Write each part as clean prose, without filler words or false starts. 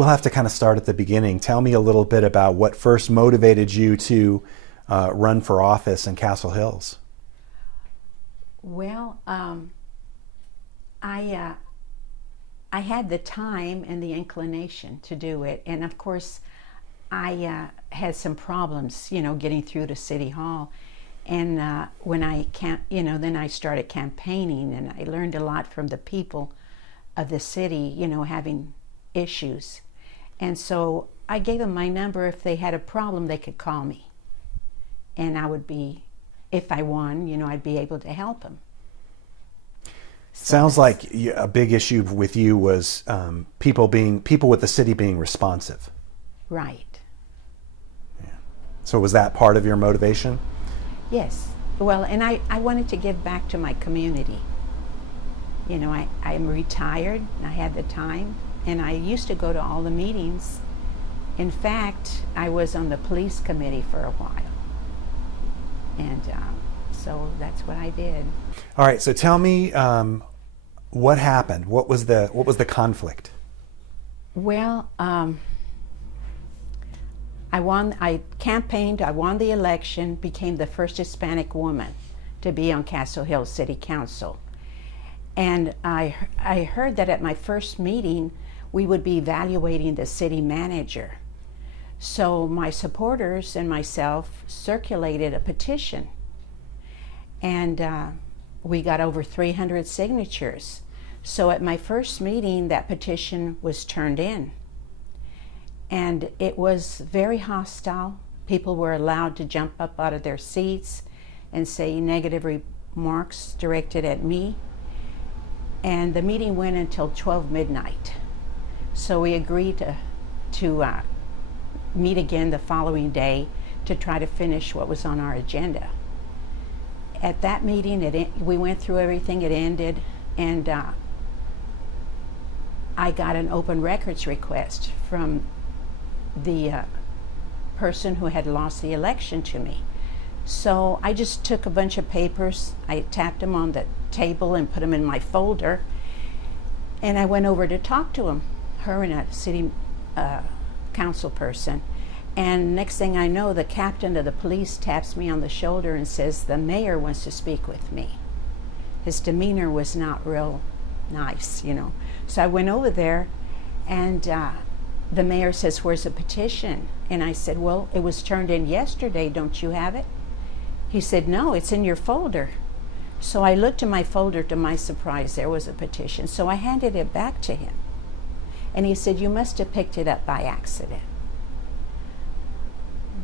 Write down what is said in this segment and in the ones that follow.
We'll have to kind of start at the beginning. Tell me a little bit about what first motivated you to run for office in Castle Hills. Well, I had the time and the inclination to do it, and of course I had some problems, getting through to City Hall. And when then I started campaigning, and I learned a lot from the people of the city, having issues. And so I gave them my number. If they had a problem, they could call me. And I would be, if I won, I'd be able to help them. Sounds like a big issue with you was people with the city being responsive. Right. Yeah. So was that part of your motivation? Yes. Well, and I wanted to give back to my community. I'm retired, and I had the time, and I used to go to all the meetings. In fact, I was on the police committee for a while. And so that's what I did. All right, so tell me what happened. What was the conflict? Well, I campaigned, I won the election, became the first Hispanic woman to be on Castle Hills City Council. And I heard that at my first meeting, we would be evaluating the city manager. So my supporters and myself circulated a petition. And we got over 300 signatures. So at my first meeting, that petition was turned in. And it was very hostile. People were allowed to jump up out of their seats and say negative remarks directed at me. And the meeting went until 12 midnight. So we agreed to meet again the following day to try to finish what was on our agenda. At that meeting, we went through everything, it ended, and I got an open records request from the person who had lost the election to me. So I just took a bunch of papers, I tapped them on the table and put them in my folder, and I went over to talk to him, her and a city council person. And next thing I know, the captain of the police taps me on the shoulder and says, "The mayor wants to speak with me." His demeanor was not real nice, So I went over there, and the mayor says, "Where's the petition?" And I said, "Well, it was turned in yesterday. Don't you have it?" He said, "No, it's in your folder." So I looked in my folder. To my surprise, there was a petition. So I handed it back to him. And he said, "You must have picked it up by accident."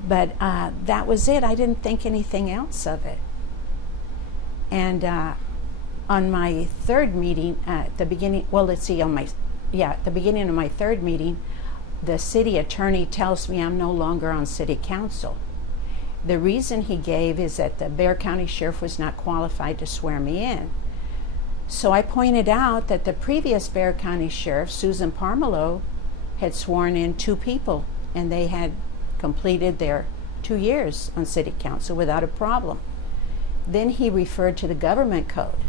But that was it. I didn't think anything else of it. And on my third meeting, at the beginning of my third meeting, the city attorney tells me I'm no longer on city council. The reason he gave is that the Bexar County Sheriff was not qualified to swear me in. So I pointed out that the previous Bexar County Sheriff, Susan Parmelo, had sworn in 2 people, and they had completed their 2 years on city council without a problem. Then he referred to the government code,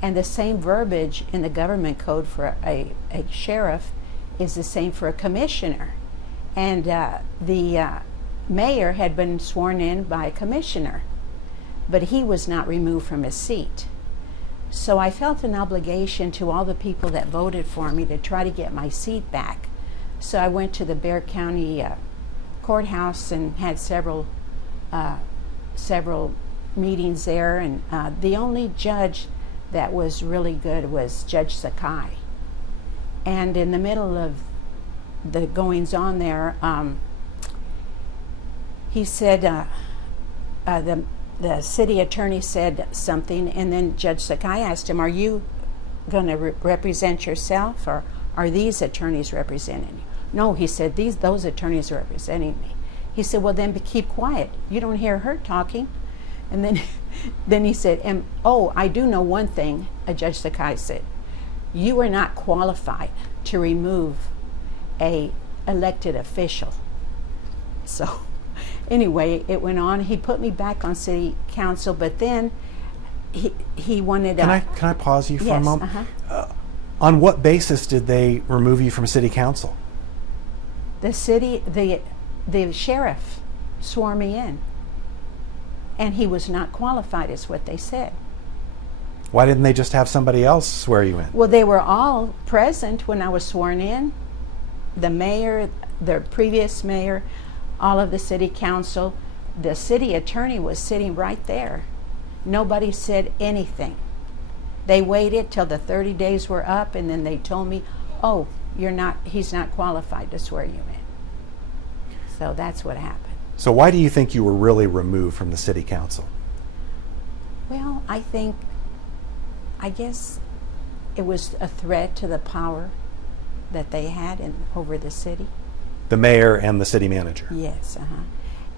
and the same verbiage in the government code for a sheriff is the same for a commissioner. And the mayor had been sworn in by a commissioner, but he was not removed from his seat. So I felt an obligation to all the people that voted for me to try to get my seat back. So I went to the Bexar County courthouse and had several meetings there, and the only judge that was really good was Judge Sakai. And in the middle of the goings on there, he said, the city attorney said something, and then Judge Sakai asked him, "Are you going to represent yourself, or are these attorneys representing you?" "No," he said, those attorneys are representing me. He said, "Well, then keep quiet. You don't hear her talking." And then he said, I do know one thing," Judge Sakai said. "You are not qualified to remove a elected official." So anyway, it went on. He put me back on city council, but then he wanted. Can I pause you for yes, a moment? On what basis did they remove you from city council? The sheriff swore me in, and he was not qualified, is what they said. Why didn't they just have somebody else swear you in? Well, they were all present when I was sworn in. The mayor, the previous mayor, all of the city council, the city attorney was sitting right there. Nobody said anything. They waited till the 30 days were up, and then they told me, oh, he's not qualified to swear you in. So that's what happened. So why do you think you were really removed from the city council? Well, I guess it was a threat to the power that they had over the city. The mayor and the city manager. Yes,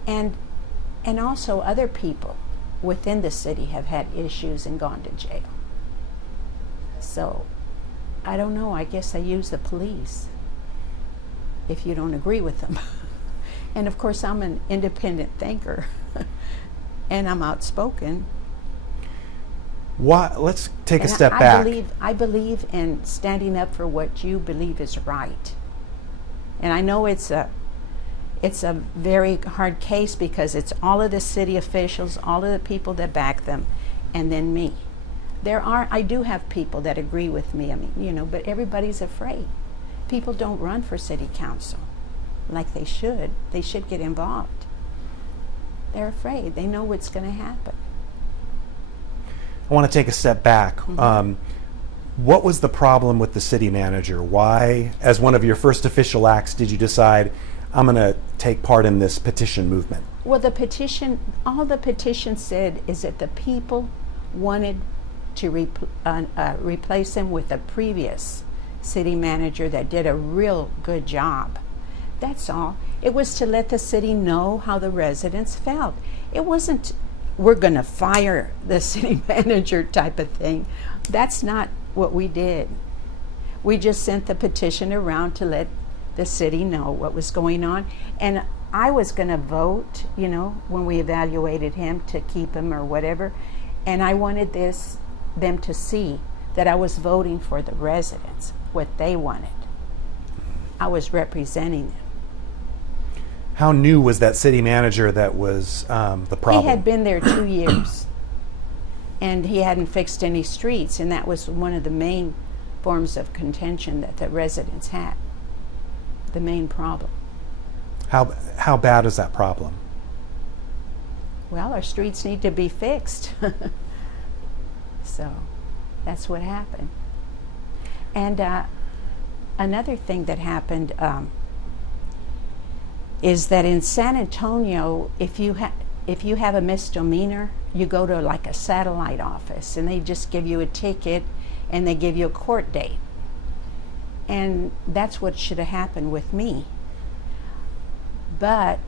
and also other people within the city have had issues and gone to jail. So, I don't know, I guess I use the police if you don't agree with them. And of course, I'm an independent thinker and I'm outspoken. Let's take a step back. I believe in standing up for what you believe is right. And I know it's a very hard case because it's all of the city officials, all of the people that back them, and then me. I do have people that agree with me, but everybody's afraid. People don't run for city council like they should. They should get involved. They're afraid. They know what's going to happen. I want to take a step back. Mm-hmm. What was the problem with the city manager? Why, as one of your first official acts, did you decide, I'm going to take part in this petition movement? Well, all the petition said is that the people wanted to replace him with a previous city manager that did a real good job. That's all. It was to let the city know how the residents felt. It wasn't, we're going to fire the city manager type of thing. That's not what we did. We just sent the petition around to let the city know what was going on. And I was going to vote, when we evaluated him to keep him or whatever. And I wanted them to see that I was voting for the residents, what they wanted. I was representing them. How new was that city manager that was the problem? He had been there 2 years, and he hadn't fixed any streets, and that was one of the main forms of contention that the residents had, the main problem. How bad is that problem? Well, our streets need to be fixed. So that's what happened. And another thing that happened is that in San Antonio, if you have a misdemeanor, you go to like a satellite office and they just give you a ticket and they give you a court date. And that's what should have happened with me. But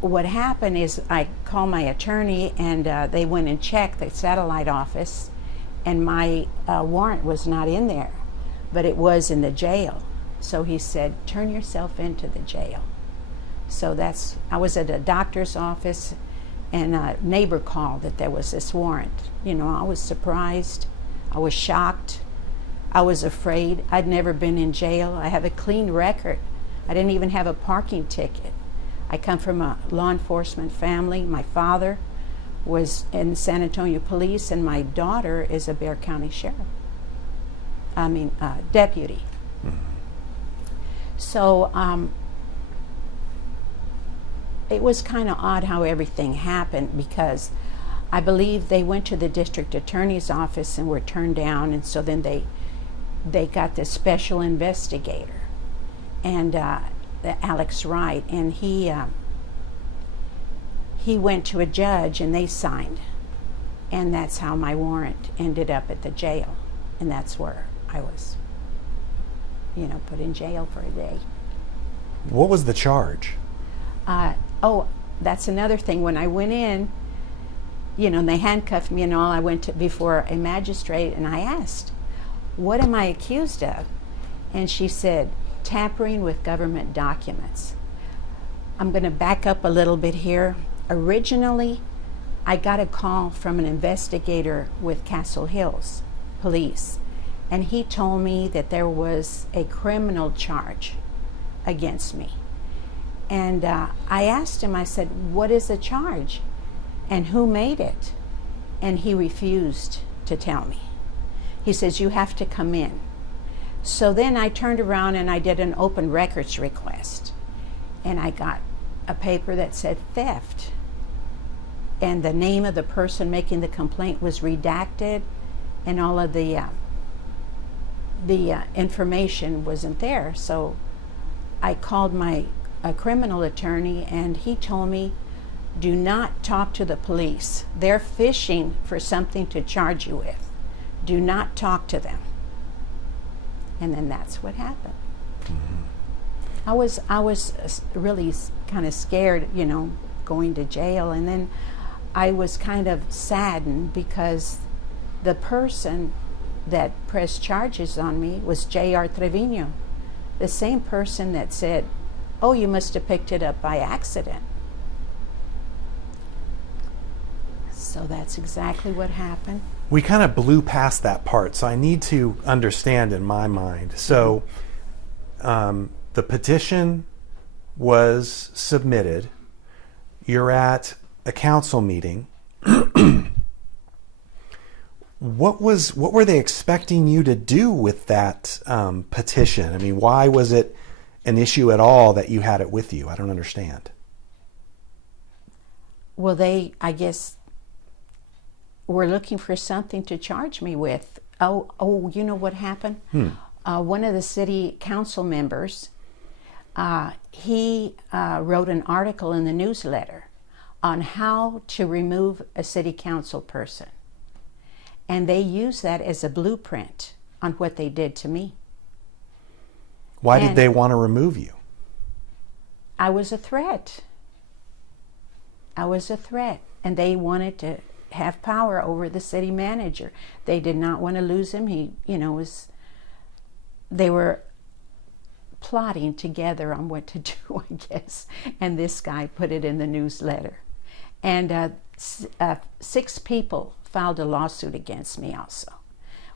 what happened is I called my attorney and they went and checked the satellite office, and my warrant was not in there, but it was in the jail. So he said, turn yourself into the jail. So I was at a doctor's office, and a neighbor called that there was this warrant. I was surprised. I was shocked. I was afraid. I'd never been in jail. I have a clean record. I didn't even have a parking ticket. I come from a law enforcement family. My father was in San Antonio Police, and my daughter is a Bexar County sheriff. Deputy. Mm-hmm. So it was kind of odd how everything happened, because I believe they went to the district attorney's office and were turned down, and so then they got this special investigator, and Alex Wright, and he went to a judge and they signed, and that's how my warrant ended up at the jail, and that's where I was, put in jail for a day. What was the charge? That's another thing. When I went in, and they handcuffed me and all, I went before a magistrate and I asked, what am I accused of? And she said, tampering with government documents. I'm going to back up a little bit here. Originally, I got a call from an investigator with Castle Hills Police, and he told me that there was a criminal charge against me. And I asked him, I said, what is the charge? And who made it? And he refused to tell me. He says, you have to come in. So then I turned around and I did an open records request. And I got a paper that said theft. And the name of the person making the complaint was redacted, and all of the information wasn't there. So I called my criminal attorney, and he told me, do not talk to the police. They're fishing for something to charge you with. Do not talk to them. And then that's what happened. I was really kind of scared, you know, going to jail, and then I was kind of saddened because the person that pressed charges on me was J.R. Trevino, the same person that said, oh, you must have picked it up by accident. So that's exactly what happened. We kind of blew past that part, so I need to understand in my mind. So the petition was submitted. You're at a council meeting. What were they expecting you to do with that petition? I mean, why was it an issue at all that you had it with you? I don't understand. Well, they, I guess, were looking for something to charge me with. Oh, you know what happened? One of the city council members, he wrote an article in the newsletter on how to remove a city council person. And they used that as a blueprint on what they did to me. Why did they want to remove you? I was a threat. I was a threat. And they wanted to have power over the city manager. They did not want to lose him. He, you know, they were plotting together on what to do, I guess. And this guy put it in the newsletter. And 6 people filed a lawsuit against me also.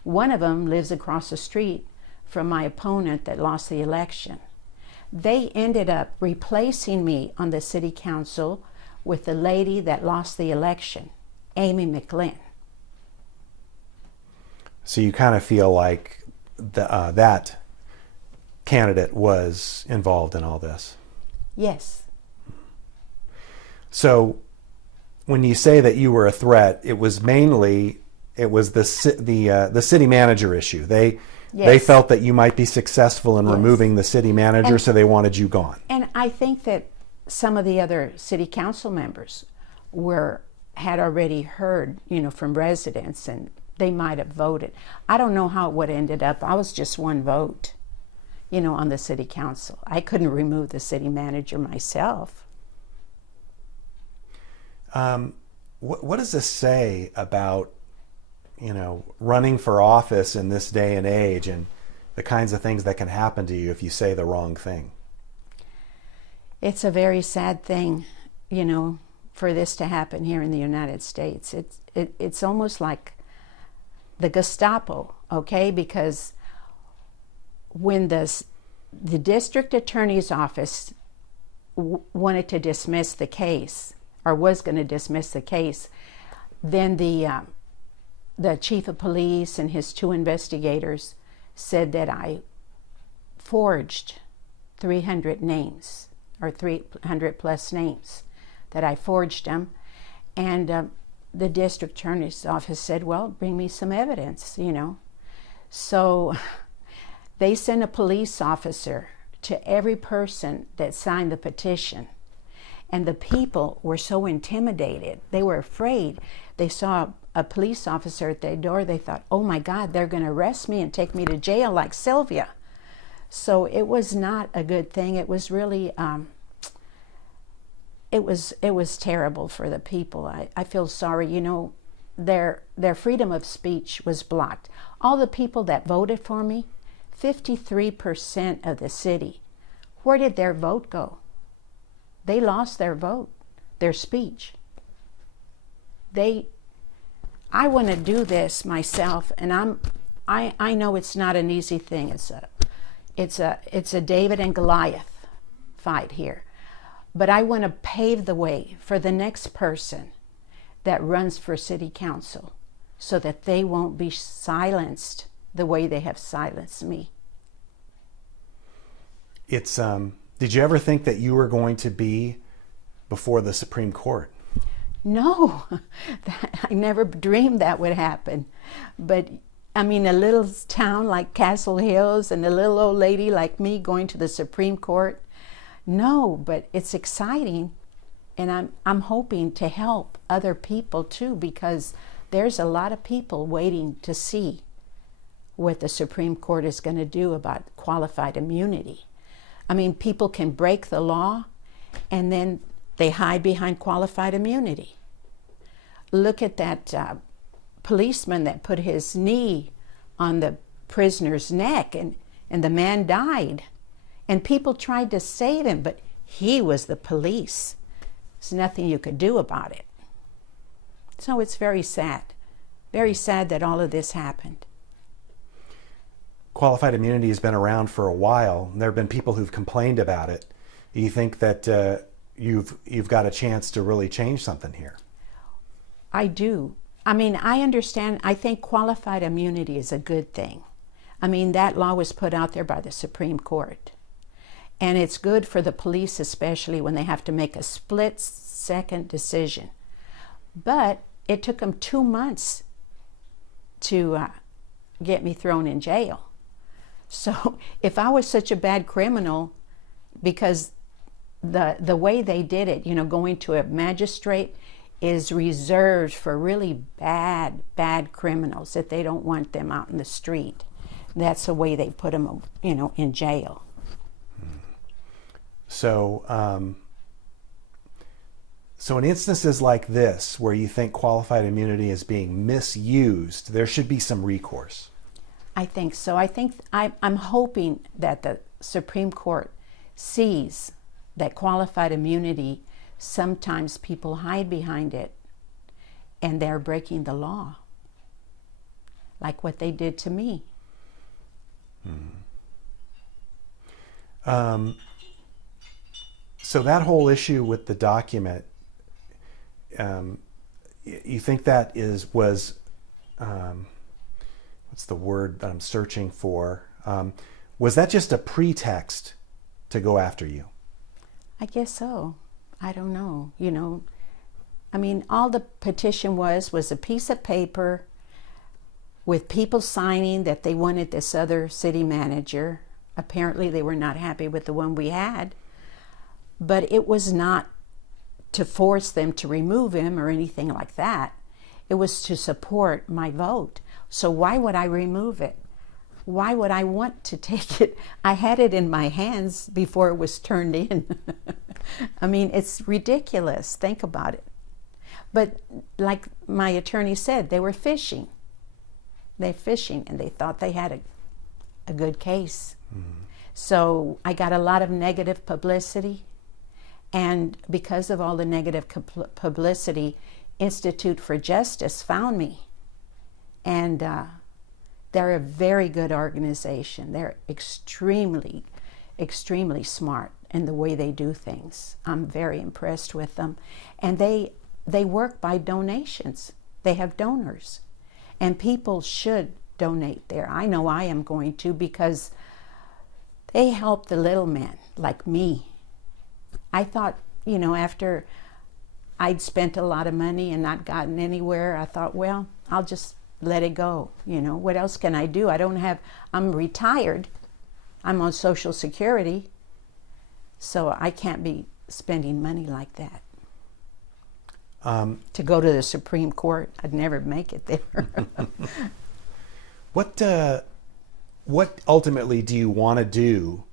One of them lives across the street from my opponent that lost the election. They ended up replacing me on the city council with the lady that lost the election, Amy McLean. So you kind of feel like that candidate was involved in all this? Yes. So when you say that you were a threat, it was mainly the city manager issue. They felt that you might be successful in removing the city manager, so they wanted you gone. And I think that some of the other city council members had already heard, you know, from residents, and they might have voted. I don't know how it would have ended up. I was just one vote, you know, on the city council. I couldn't remove the city manager myself. What does this say about, you know, running for office in this day and age, and the kinds of things that can happen to you if you say the wrong thing? It's a very sad thing, you know, for this to happen here in the United States. It's almost like the Gestapo, okay? Because when the district attorney's office wanted to dismiss the case, or was going to dismiss the case, then the chief of police and his 2 investigators said that I forged 300 names, or 300 plus names, that I forged them. And the district attorney's office said, well, bring me some evidence, you know. So they sent a police officer to every person that signed the petition. And the people were so intimidated. They were afraid. They saw a police officer at their door. They thought, oh my God, they're going to arrest me and take me to jail like Sylvia. So it was not a good thing. It was really, it was terrible for the people. I feel sorry. You know, their freedom of speech was blocked. All the people that voted for me, 53% of the city, where did their vote go? They lost their vote, their speech. I want to do this myself, and I know it's not an easy thing. It's a David and Goliath fight here. But I want to pave the way for the next person that runs for city council so that they won't be silenced the way they have silenced me. It's did you ever think that you were going to be before the Supreme Court? No, I never dreamed that would happen. But I mean, a little town like Castle Hills and a little old lady like me going to the Supreme Court, no, but it's exciting. And I'm hoping to help other people too, because there's a lot of people waiting to see what the Supreme Court is going to do about qualified immunity. I mean, people can break the law and then they hide behind qualified immunity. Look at that policeman that put his knee on the prisoner's neck and the man died. And people tried to save him, but he was the police. There's nothing you could do about it. So it's very sad that all of this happened. Qualified immunity has been around for a while. There have been people who've complained about it. Do you think that you've got a chance to really change something here? I do. I mean, I understand. I think qualified immunity is a good thing. I mean, that law was put out there by the Supreme Court. And it's good for the police, especially when they have to make a split-second decision. But it took them 2 months to get me thrown in jail. So if I was such a bad criminal, because the way they did it, you know, going to a magistrate is reserved for really bad criminals, that they don't want them out in the street. That's the way they put them, you know, in jail. So, so in instances like this, where you think qualified immunity is being misused, there should be some recourse. I think so. I'm hoping that the Supreme Court sees that qualified immunity, sometimes people hide behind it and they're breaking the law, like what they did to me. So that whole issue with the document, you think that was what's the word that I'm searching for? Was that just a pretext to go after you? I guess so. I don't know. You know, I mean, all the petition was a piece of paper with people signing that they wanted this other city manager. Apparently they were not happy with the one we had, but it was not to force them to remove him or anything like that. It was to support my vote. So why would I remove it? Why would I want to take it? I had it in my hands before it was turned in. I mean, it's ridiculous. Think about it. But like my attorney said, they were fishing. They're fishing, and they thought they had a good case. Mm-hmm. So I got a lot of negative publicity. And because of all the negative publicity, Institute for Justice found me. And they're a very good organization. They're extremely, extremely smart in the way they do things. I'm very impressed with them. And they work by donations. They have donors. And people should donate there. I know I am going to, because they help the little man like me. I thought, you know, after I'd spent a lot of money and not gotten anywhere, I thought, well, I'll just let it go. You know, what else can I do? I'm retired. I'm on Social Security. So I can't be spending money like that. To go to the Supreme Court, I'd never make it there. What ultimately do you want to do,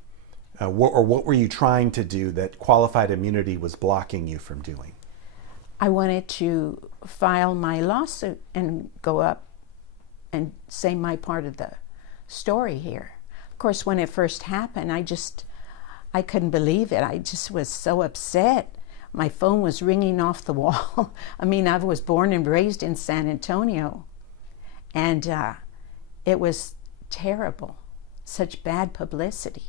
what were you trying to do that qualified immunity was blocking you from doing? I wanted to file my lawsuit and go up and say my part of the story here. Of course, when it first happened, I couldn't believe it. I just was so upset. My phone was ringing off the wall. I mean, I was born and raised in San Antonio, and it was terrible. Such bad publicity.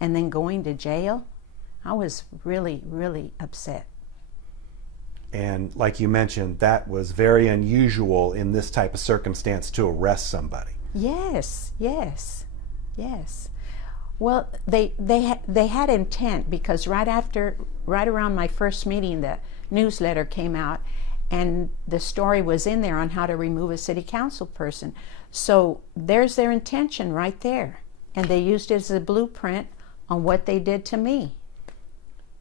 And then going to jail, I was really, really upset. And like you mentioned, that was very unusual in this type of circumstance to arrest somebody. Yes, yes, yes. Well, they had intent, because right around my first meeting, the newsletter came out, and the story was in there on how to remove a city council person. So there's their intention right there, and they used it as a blueprint on what they did to me.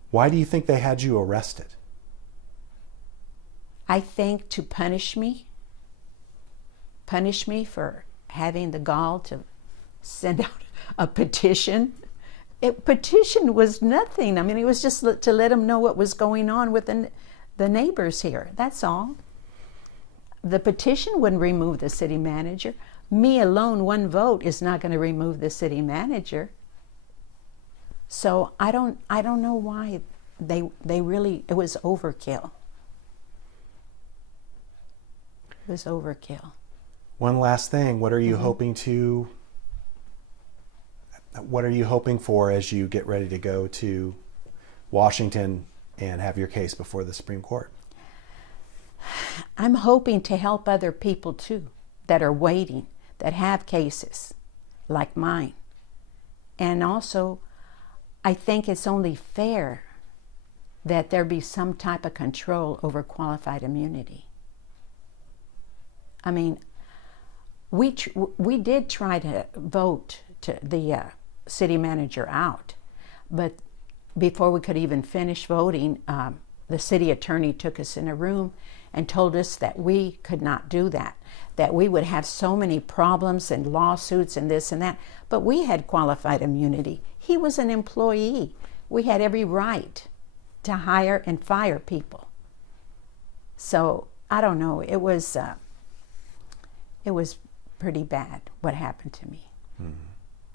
Why do you think they had you arrested? I think to punish me for having the gall to send out a petition. Petition was nothing. I mean, it was just to let them know what was going on with the neighbors here. That's all. The petition wouldn't remove the city manager. Me alone, one vote is not going to remove the city manager. So I don't know why they really, it was overkill. It was overkill. One last thing, what are you hoping for as you get ready to go to Washington and have your case before the Supreme Court? I'm hoping to help other people too that are waiting, that have cases like mine. And also, I think it's only fair that there be some type of control over qualified immunity. I mean, we did try to vote to the city manager out, but before we could even finish voting, the city attorney took us in a room and told us that we could not do that we would have so many problems and lawsuits and this and that. But we had qualified immunity. He was an employee. We had every right to hire and fire people. So I don't know. It was pretty bad what happened to me. Mm-hmm.